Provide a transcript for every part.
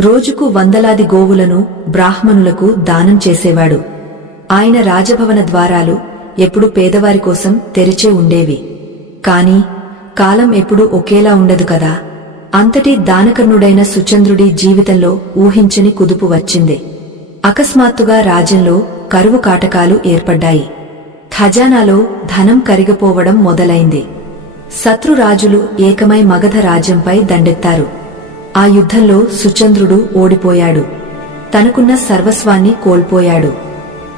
రోజుకు వందలాది గోవులను బ్రాహ్మణులకు దానం చేసేవాడు. ఆయన రాజభవన ద్వారాలు ఎప్పుడూ పేదవారి కోసం తెరిచే ఉండేవి. కాని కాలం ఎప్పుడూ ఒకేలా ఉండదు కదా. అంతటి దానకర్ణుడైన సుచంద్రుడి జీవితంలో ఊహించని కుదుపు వచ్చింది. అకస్మాత్తుగా రాజ్యంలో కరువు కాటకాలు ఏర్పడ్డాయి. ఖజానాలో ధనం కరిగిపోవడం మొదలైంది. శత్రురాజులు ఏకమై మగధ రాజ్యంపై దండెత్తారు. ఆ యుద్ధంలో సుచంద్రుడు ఓడిపోయాడు. తనకున్న సర్వస్వాన్ని కోల్పోయాడు.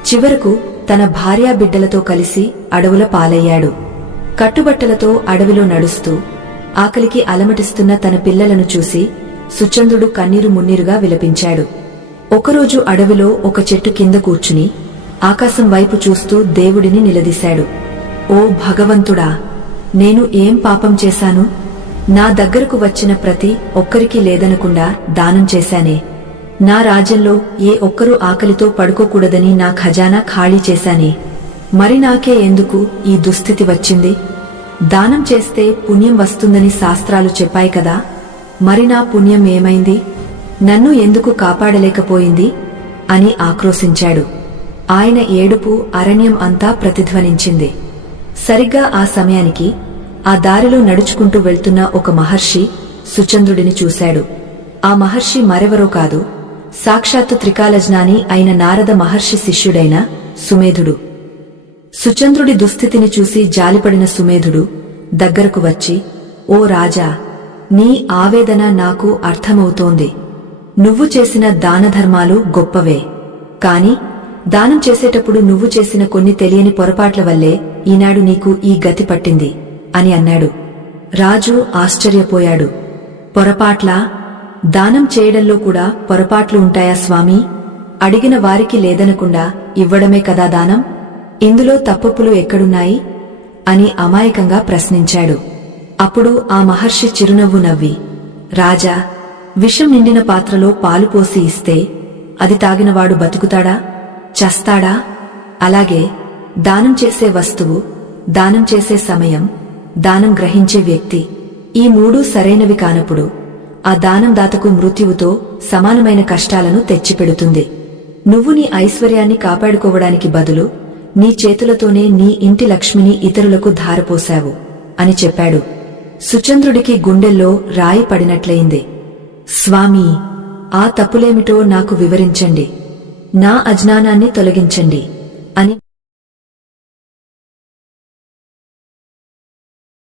చివరకు తన భార్యాబిడ్డలతో కలిసి అడవుల పాలయ్యాడు. కట్టుబట్టలతో అడవిలో నడుస్తూ ఆకలికి అలమటిస్తున్న తన పిల్లలను చూసి సుచంద్రుడు కన్నీరు మున్నీరుగా విలపించాడు. ఒకరోజు అడవిలో ఒక చెట్టు కింద కూర్చుని ఆకాశం వైపు చూస్తూ దేవుడిని నిలదీశాడు. ఓ భగవంతుడా, నేను ఏం పాపం చేశాను? నా దగ్గరకు వచ్చిన ప్రతి ఒక్కరికి లేదనకుండా దానం చేశానే. నా రాజ్యంలో ఏ ఒక్కరూ ఆకలితో పడుకోకూడదని నా ఖజానా ఖాళీ చేశానే. మరి నాకే ఎందుకు ఈ దుస్థితి వచ్చింది? దానం చేస్తే పుణ్యం వస్తుందని శాస్త్రాలు చెప్పాయి కదా. మరి నా పుణ్యం ఏమైంది? నన్ను ఎందుకు కాపాడలేకపోయింది అని ఆక్రోశించాడు. ఆయన ఏడుపు అరణ్యం అంతా ప్రతిధ్వనించింది. సరిగ్గా ఆ సమయానికి ఆ దారిలో నడుచుకుంటూ వెళ్తున్న ఒక మహర్షి సుచంద్రుడిని చూశాడు. ఆ మహర్షి మరెవరో కాదు, సాక్షాత్తు త్రికాలజ్ఞాని అయిన నారద మహర్షి శిష్యుడైన సుమేధుడు. సుచంద్రుడి దుస్థితిని చూసి జాలిపడిన సుమేధుడు దగ్గరకు వచ్చి, ఓ రాజా, నీ ఆవేదన నాకు అర్థమవుతోంది. నువ్వు చేసిన దానధర్మాలు గొప్పవే. కాని దానం చేసేటప్పుడు నువ్వు చేసిన కొన్ని తెలియని పొరపాట్ల వల్లే ఈనాడు నీకు ఈ గతి పట్టింది అని అన్నాడు. రాజు ఆశ్చర్యపోయాడు. పొరపాట్లా? దానం చేయడంలో కూడా పొరపాట్లు ఉంటాయా స్వామీ? అడిగిన వారికి లేదనకుండా ఇవ్వడమే కదా దానం. ఇందులో తప్పులు ఎక్కడున్నాయి అని అమాయకంగా ప్రశ్నించాడు. అప్పుడు ఆ మహర్షి చిరునవ్వు నవ్వి, రాజా, విషం నిండిన పాత్రలో పాలు పోసి ఇస్తే అది తాగినవాడు బతుకుతాడా, చస్తాడా? అలాగే దానం చేసే వస్తువు, దానం చేసే సమయం, దానం గ్రహించే వ్యక్తి, ఈ మూడూ సరైనవి కానప్పుడు ఆ దానం దాతకు మృత్యువుతో సమానమైన కష్టాలను తెచ్చిపెడుతుంది. నువ్వు నీ ఐశ్వర్యాన్ని కాపాడుకోవడానికి బదులు నీ చేతులతోనే నీ ఇంటి లక్ష్మిని ఇతరులకు ధారపోశావు అని చెప్పాడు. సుచంద్రుడికి గుండెల్లో రాయి పడినట్లయింది. స్వామీ, ఆ తప్పులేమిటో నాకు వివరించండి, నా అజ్ఞానాన్ని తొలగించండి అని